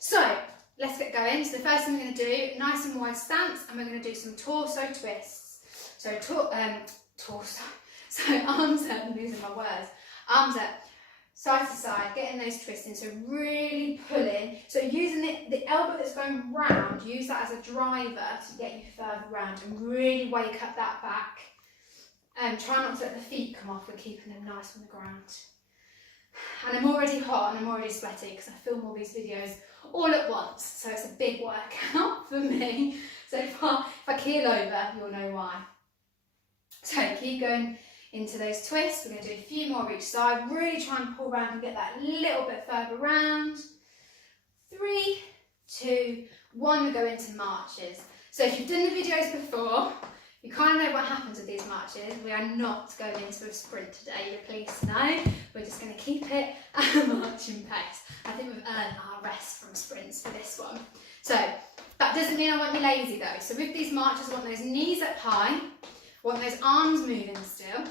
So let's get going. So the first thing we're going to do, nice and wide stance, and we're going to do some torso twists. So torso. So arms up, I'm losing my words. Arms up, side to side, getting those twists in. So really pulling. So using the elbow that's going round, use that as a driver to get you further round and really wake up that back. Try not to let the feet come off. We're keeping them nice on the ground. And I'm already hot and I'm already sweaty because I film all these videos all at once. So it's a big workout for me. So if I keel over, you'll know why. So keep going into those twists. We're going to do a few more each side. Really try and pull around and get that little bit further round. 3, 2, 1, we go into marches. So if you've done the videos before, you kind of know what happens with these marches. We are not going into a sprint today, you're pleased to know. We're just going to keep it at a marching pace. I think we've earned our rest from sprints for this one. So that doesn't mean I want you lazy though. So with these marches, I want those knees up high. I want those arms moving still.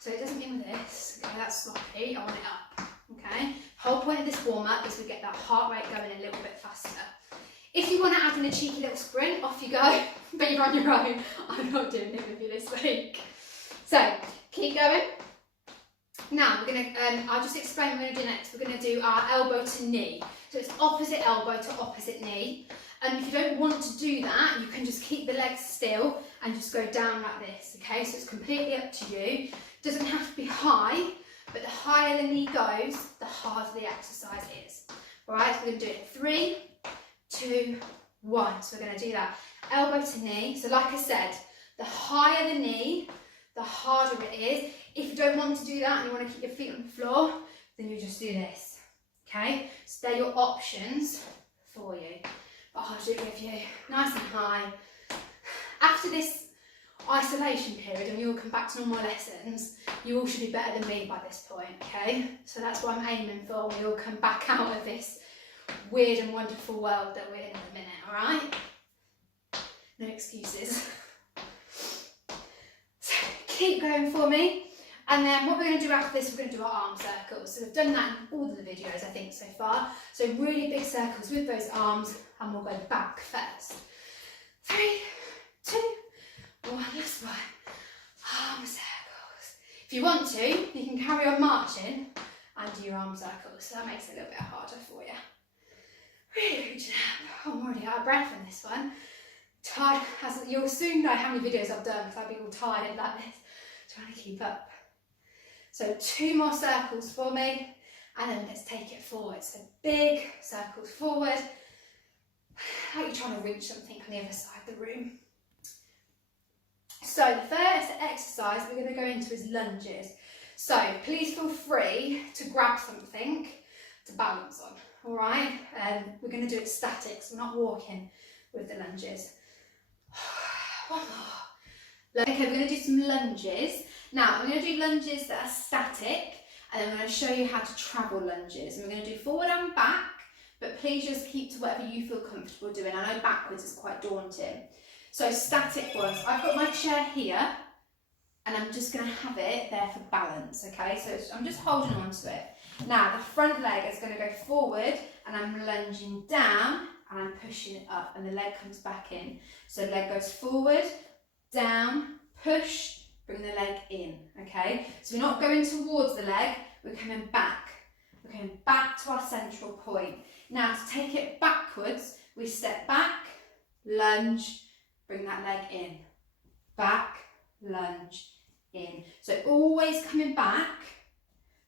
So it doesn't mean with this, okay, that's sloppy, I want it up, okay? Whole point of this warm-up is we get that heart rate going a little bit faster. If you want to add in a cheeky little sprint, off you go, but you're on your own. I'm not doing it with you this week. So keep going. Now we're going to, I'll just explain what we're going to do next. We're going to do our elbow to knee. So it's opposite elbow to opposite knee. And if you don't want to do that, you can just keep the legs still and just go down like this, okay? So it's completely up to you. Doesn't have to be high, but the higher the knee goes, the harder the exercise is. All right, so we're going to do it 3, 2, 1. So we're going to do that elbow to knee. So like I said, the higher the knee, the harder it is. If you don't want to do that and you want to keep your feet on the floor, then you just do this, okay? So they're your options for you. But I'll do it with you, nice and high. After this isolation period and you'll come back to normal lessons, you all should be better than me by this point, okay? So that's what I'm aiming for when we all come back out of this weird and wonderful world that we're in at the minute, all right? No excuses. So keep going for me. And then what we're going to do after this, we're going to do our arm circles. So we've done that in all of the videos, I think, so far. So really big circles with those arms, and we'll go back first. 3, 2, 1, last one. Arm circles. If you want to, you can carry on marching and do your arm circles. So that makes it a little bit harder for you. Really reaching up. I'm already out of breath in this one. Tired, as you'll soon know how many videos I've done because I'll be all tired like this, trying to keep up. So 2 more circles for me, and then let's take it forward. So big circles forward, like you're trying to reach something on the other side of the room. So the first exercise we're going to go into is lunges. So please feel free to grab something to balance on, all right? We're going to do it static, so we're not walking with the lunges. One more. Okay, we're going to do some lunges. Now, I'm going to do lunges that are static, and then I'm going to show you how to travel lunges. And we're going to do forward and back, but please just keep to whatever you feel comfortable doing. I know backwards is quite daunting. So static ones. I've got my chair here, and I'm just going to have it there for balance, okay? So I'm just holding on to it. Now, the front leg is going to go forward, and I'm lunging down, and I'm pushing it up, and the leg comes back in. So leg goes forward, down, push, bring the leg in, okay? So we're not going towards the leg, we're coming back. We're coming back to our central point. Now to take it backwards, we step back, lunge, bring that leg in. Back, lunge, in. So always coming back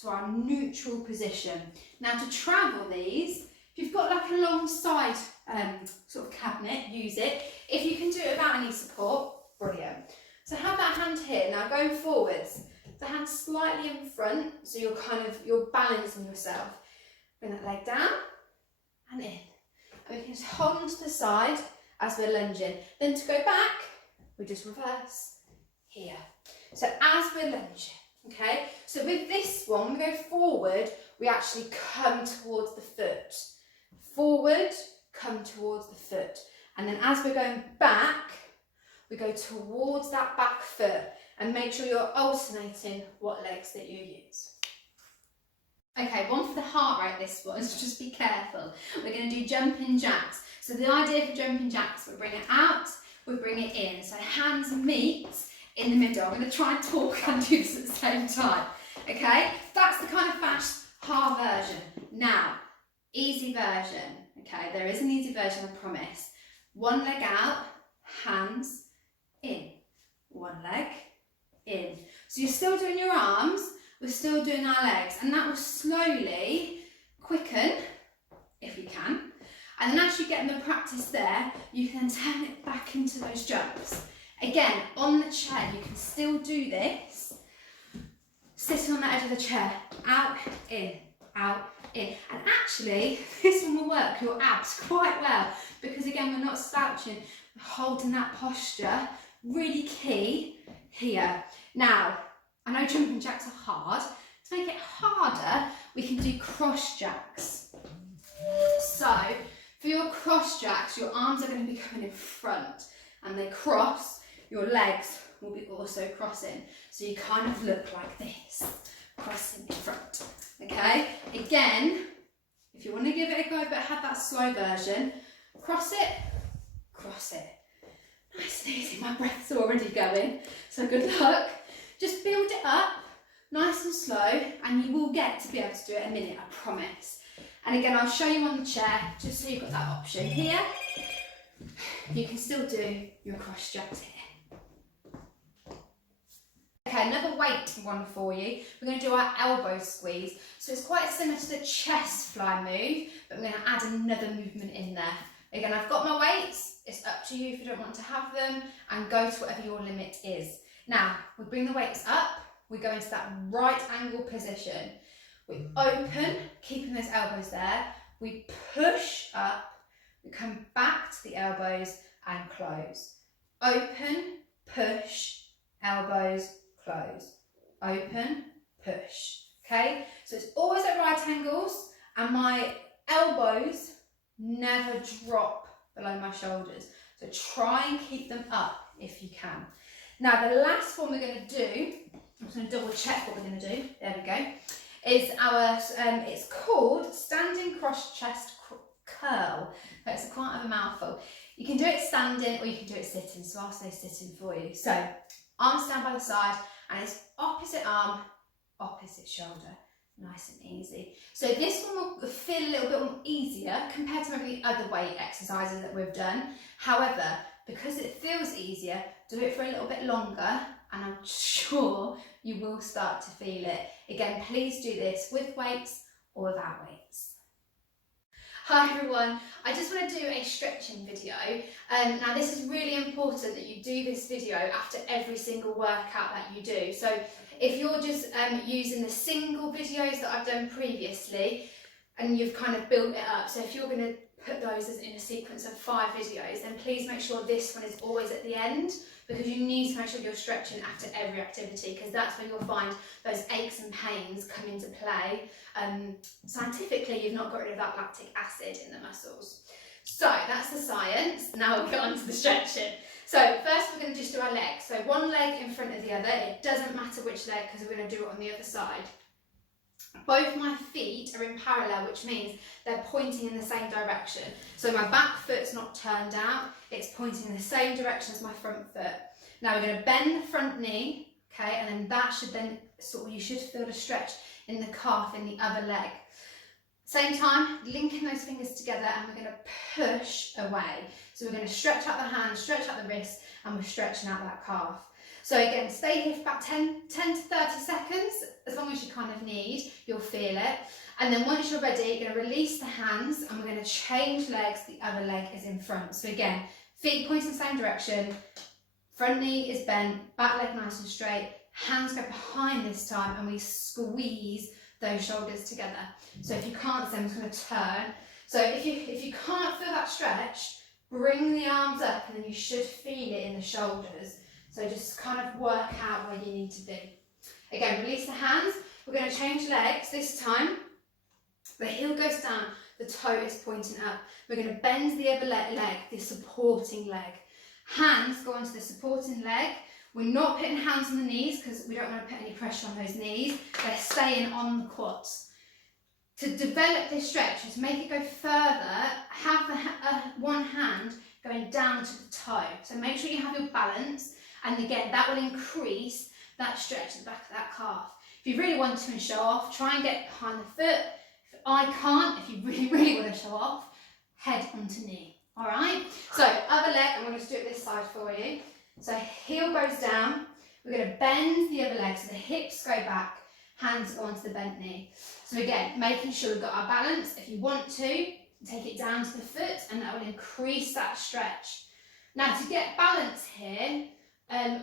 to our neutral position. Now to travel these, if you've got like a long side sort of cabinet, use it. If you can do it without any support, brilliant. So have that hand here. Now going forwards, the hand slightly in front, so you're balancing yourself. Bring that leg down and in. And we can just hold on to the side as we're lunging. Then to go back, we just reverse here. So as we're lunging, okay? So with this one, we go forward, we actually come towards the foot. Forward, come towards the foot. And then as we're going back, we go towards that back foot, and make sure you're alternating what legs that you use. Okay, one for the heart rate this one, so just be careful. We're going to do jumping jacks. So the idea for jumping jacks, we bring it out, we bring it in. So hands meet in the middle. I'm going to try and talk and do this at the same time. Okay, that's the kind of fast, hard version. Now, easy version. Okay, there is an easy version, I promise. One leg out, hands in. One leg in. So you're still doing your arms, we're still doing our legs, and that will slowly quicken, if you can. And then as you get in the practice there, you can turn it back into those jumps. Again, on the chair, you can still do this. Sitting on the edge of the chair, out, in, out, in. And actually, this one will work your abs quite well, because again, we're not slouching, we're holding that posture. Really key here. Now, I know jumping jacks are hard. To make it harder, we can do cross jacks. So, for your cross jacks, your arms are going to be coming in front and they cross, your legs will be also crossing. So you kind of look like this, crossing in front. Okay? Again, if you want to give it a go but have that slow version, cross it, cross it. Nice and easy, my breath's already going, so good luck. Just build it up, nice and slow, and you will get to be able to do it in a minute, I promise. And again, I'll show you on the chair, just so you've got that option here. You can still do your cross jacks here. Okay, another weight one for you. We're going to do our elbow squeeze. So it's quite similar to the chest fly move, but I'm going to add another movement in there. Again, I've got my weights. It's up to you if you don't want to have them, and go to whatever your limit is. Now, we bring the weights up, we go into that right angle position. We open, keeping those elbows there. We push up, we come back to the elbows and close. Open, push, elbows, close. Open, push. Okay? So it's always at right angles, and my elbows never drop below my shoulders. So try and keep them up if you can. Now the last one we're going to do, I'm just going to double check what we're going to do, there we go, is our, it's called standing cross chest curl. That's quite a mouthful. You can do it standing or you can do it sitting, so I'll say sitting for you. So arms down by the side, and it's opposite arm, opposite shoulder. Nice and easy. So this one will feel a little bit more easier compared to maybe the other weight exercises that we've done. However, because it feels easier, do it for a little bit longer, and I'm sure you will start to feel it. Again, please do this with weights or without weights. Hi everyone, I just want to do a stretching video. Now this is really important that you do this video after every single workout that you do. So if you're just using the single videos that I've done previously and you've kind of built it up, so if you're going to put those as in a sequence of 5 videos, then please make sure this one is always at the end, because you need to make sure you're stretching after every activity, because that's when you'll find those aches and pains come into play. Scientifically, you've not got rid of that lactic acid in the muscles. So that's the science. Now we'll get on to the stretching. So first we're going to just do our legs. So one leg in front of the other. It doesn't matter which leg, because we're going to do it on the other side. Both my feet are in parallel, which means they're pointing in the same direction. So my back foot's not turned out, it's pointing in the same direction as my front foot. Now we're going to bend the front knee, okay, and then that should then, sort of, you should feel a stretch in the calf in the other leg. Same time, linking those fingers together, and we're going to push away. So we're going to stretch out the hands, stretch out the wrists, and we're stretching out that calf. So again, stay here for about 10 to 30 seconds, as long as you kind of need, you'll feel it. And then once you're ready, you're going to release the hands, and we're going to change legs, the other leg is in front. So again, feet pointing the same direction, front knee is bent, back leg nice and straight, hands go behind this time, and we squeeze those shoulders together. So if you can't see, I'm just going to turn. So if you can't feel that stretch, bring the arms up, and then you should feel it in the shoulders. So just kind of work out where you need to be. Again, release the hands. We're going to change legs this time. The heel goes down, the toe is pointing up. We're going to bend the other leg, the supporting leg. Hands go onto the supporting leg. We're not putting hands on the knees because we don't want to put any pressure on those knees. They're staying on the quads. to develop this stretch, just make it go further, have the one hand going down to the toe. So make sure you have your balance, and again, that will increase that stretch at the back of that calf. If you really want to show off, try and get behind the foot. If I can't, if you really, really want to show off, head onto knee. All right? So other leg, I'm going to do it this side for you. So heel goes down. We're going to bend the other leg so the hips go back, hands go onto the bent knee. So again, making sure we've got our balance. If you want to, take it down to the foot, and that will increase that stretch. Now, to get balance here,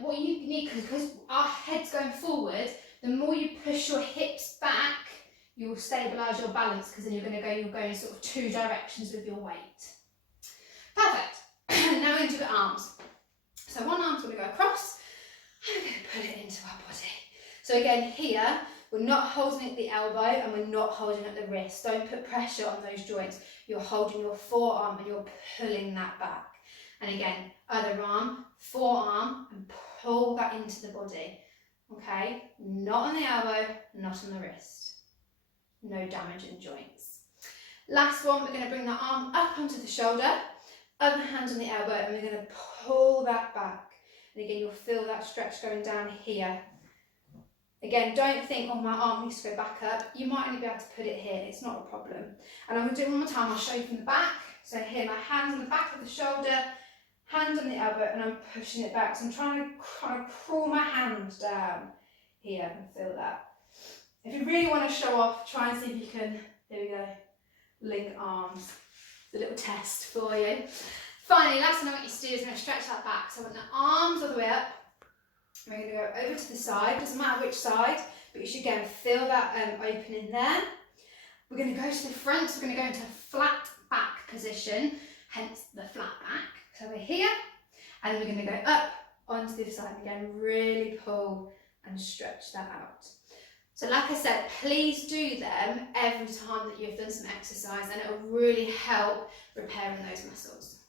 what you need, because our head's going forward, the more you push your hips back, you will stabilise your balance, because then you're going in sort of two directions with your weight. Perfect. Now we're going to do arms. So one arm's going to go across, and we're going to pull it into our body. So again, here, we're not holding at the elbow and we're not holding at the wrist. Don't put pressure on those joints. You're holding your forearm and you're pulling that back. And again, other arm, forearm, and pull that into the body. Okay? Not on the elbow, not on the wrist. No damage in joints. Last one, we're going to bring the arm up onto the shoulder, other hand on the elbow, and we're going to pull that back. And again, you'll feel that stretch going down here. Again, don't think, oh, my arm needs to go back up. You might only be able to put it here. It's not a problem. And I'm going to do it one more time. I'll show you from the back. So here, my hands on the back of the shoulder, hand on the elbow, and I'm pushing it back. So I'm trying to kind of crawl my hand down here and feel that. If you really want to show off, try and see if you can, there we go, link arms. It's a little test for you. Finally, last thing I want you to do is I'm going to stretch that back. So I want the arms all the way up. We're going to go over to the side, doesn't matter which side, but you should again feel that opening there. We're going to go to the front, so we're going to go into a flat back position, hence the flat back. So we're here, and then we're going to go up onto the other side, and again, really pull and stretch that out. So like I said, please do them every time that you've done some exercise, and it will really help repairing those muscles.